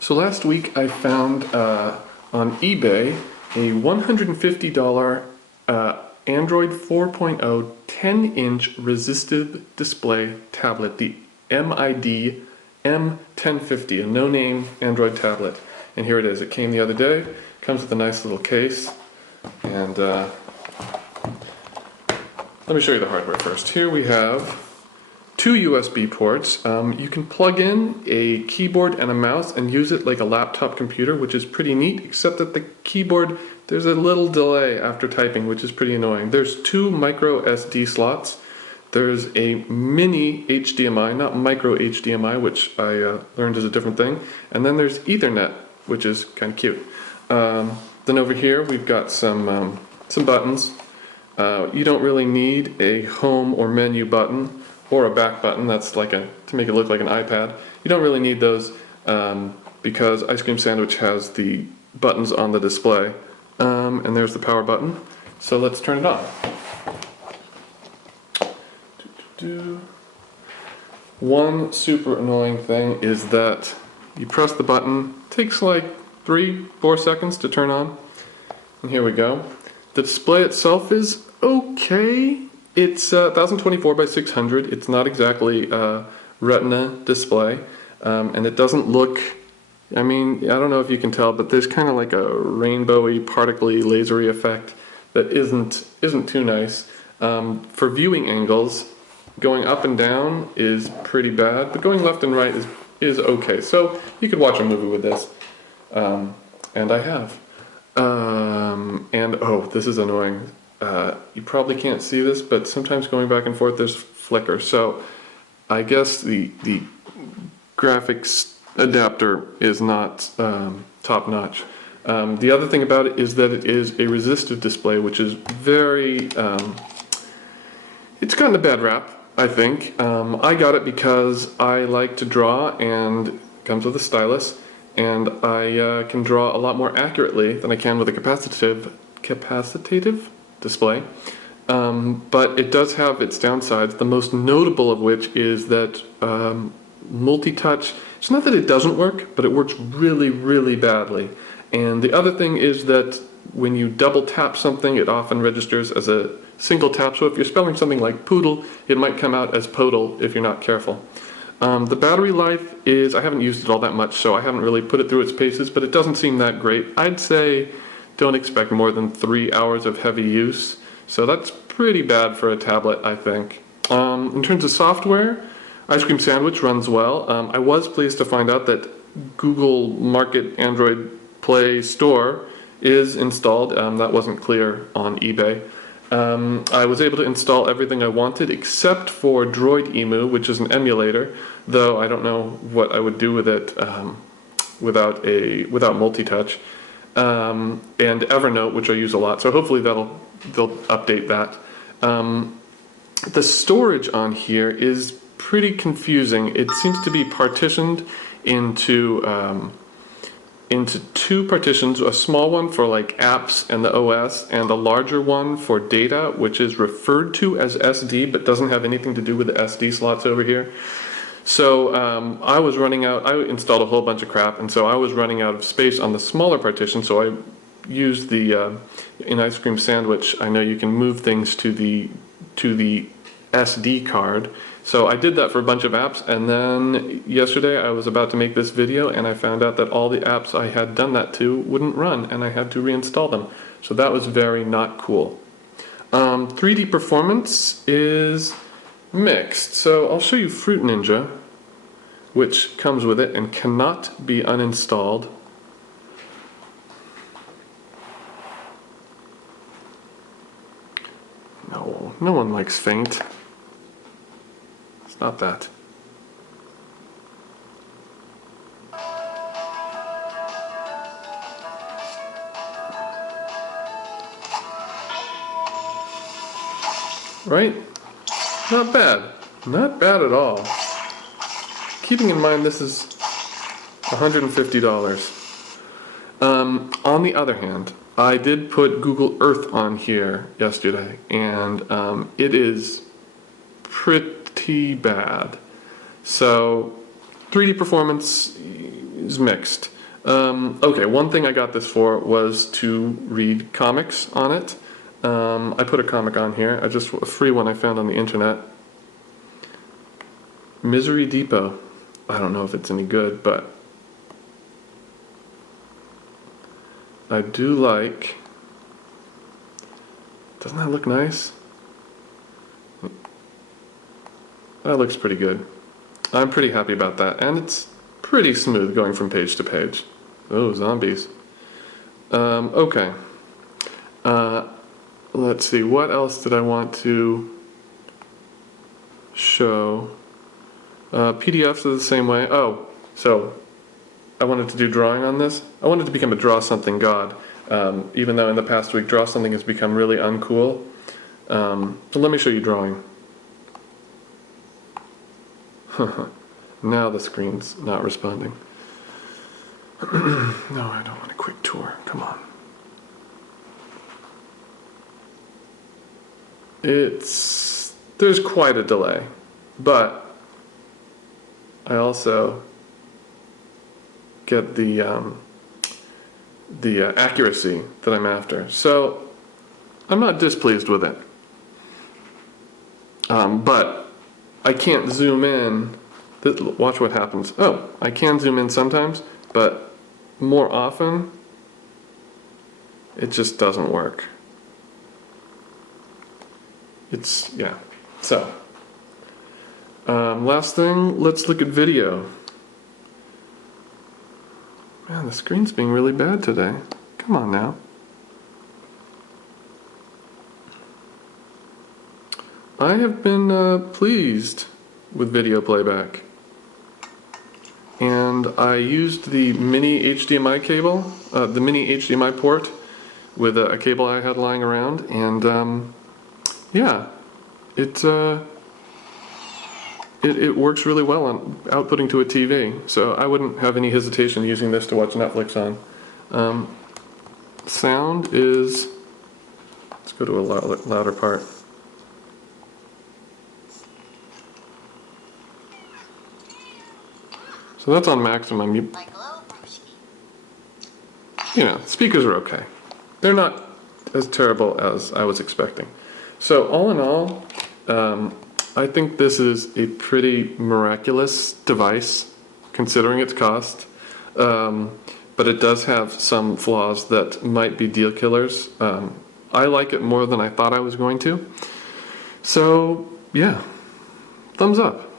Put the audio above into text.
So last week I found on eBay a $150 Android 4.0 10-inch resistive display tablet, the MID M1050, a no-name Android tablet. And here it is. It came the other day. Comes with a nice little case. And let me show you the hardware first. Here we have two USB ports. You can plug in a keyboard and a mouse and use it like a laptop computer, which is pretty neat, except that the keyboard, there's a little delay after typing, which is pretty annoying. There's two micro SD slots. There's a mini HDMI, not micro HDMI, which I learned is a different thing. And then there's Ethernet, which is kind of cute. Then over here we've got some buttons. You don't really need a home or menu button or a back button. That's like to make it look like an iPad. You don't really need those because Ice Cream Sandwich has the buttons on the display. And there's the power button. So let's turn it on. One super annoying thing is that you press the button, it takes like 3-4 seconds to turn on. And here we go. The display itself is okay. It's 1024 by 600. It's not exactly a Retina display, and it doesn't look. I mean, I don't know if you can tell, but there's kind of like a rainbowy, particly, lasery effect that isn't too nice. For viewing angles, going up and down is pretty bad, but going left and right is okay. So you could watch a movie with this, and I have. And oh, this is annoying. You probably can't see this, but sometimes going back and forth there's flicker. So I guess the graphics adapter is not top notch. The other thing about it is that it is a resistive display, which is very, it's gotten a bad rap, I think. I got it because I like to draw, and it comes with a stylus, and I can draw a lot more accurately than I can with a capacitive display. But it does have its downsides, the most notable of which is that multi-touch, it's not that it doesn't work, but it works really, really badly. And the other thing is that when you double tap something, it often registers as a single tap. So if you're spelling something like poodle, it might come out as podal if you're not careful. The battery life is, I haven't used it all that much, so I haven't really put it through its paces, but it doesn't seem that great. I'd say don't expect more than 3 hours of heavy use. So that's pretty bad for a tablet, I think. In terms of software, Ice Cream Sandwich runs well. I was pleased to find out that Google Market Android Play Store is installed. That wasn't clear on eBay. I was able to install everything I wanted except for Droid Emu, which is an emulator, though I don't know what I would do with it without multi-touch. And Evernote, which I use a lot, so hopefully they'll update that. The storage on here is pretty confusing. It seems to be partitioned into two partitions, a small one for like apps and the OS, and a larger one for data, which is referred to as SD, but doesn't have anything to do with the SD slots over here. So I was running out, I installed a whole bunch of crap, and so I was running out of space on the smaller partition, so I used the, in Ice Cream Sandwich, I know you can move things to the SD card. So I did that for a bunch of apps, and then yesterday I was about to make this video and I found out that all the apps I had done that to wouldn't run, and I had to reinstall them. So that was very not cool. 3D performance is mixed. So I'll show you Fruit Ninja, which comes with it and cannot be uninstalled. No one likes Faint. Not that. Right? Not bad. Not bad at all. Keeping in mind this is $150. On the other hand, I did put Google Earth on here yesterday, and it is pretty bad. So 3D performance, is mixed. Okay, one thing I got this for was to read comics on it. I put a comic on here, a free one I found on the internet. Misery Depot. I don't know if it's any good, but I do like... Doesn't that look nice? That looks pretty good. I'm pretty happy about that, and it's pretty smooth going from page to page. Oh, zombies. Okay. Let's see, what else did I want to show? PDFs are the same way. Oh, so I wanted to do drawing on this. I wanted to become a draw something god, even though in the past week draw something has become really uncool. So let me show you drawing. Now the screen's not responding. No, I don't want a quick tour. Come on. There's quite a delay, but I also get the accuracy that I'm after. So I'm not displeased with it. But I can't zoom in. Watch what happens. Oh, I can zoom in sometimes, but more often it just doesn't work. Yeah. So, last thing, let's look at video. Man, the screen's being really bad today. Come on now. I have been pleased with video playback. And I used the mini HDMI cable, the mini HDMI port with a cable I had lying around, and yeah, it works really well on outputting to a TV, so I wouldn't have any hesitation using this to watch Netflix on. Sound is, let's go to a louder part. So that's on maximum. You know, speakers are okay. They're not as terrible as I was expecting. So all in all, I think this is a pretty miraculous device, considering its cost. But it does have some flaws that might be deal killers. I like it more than I thought I was going to. So yeah, thumbs up.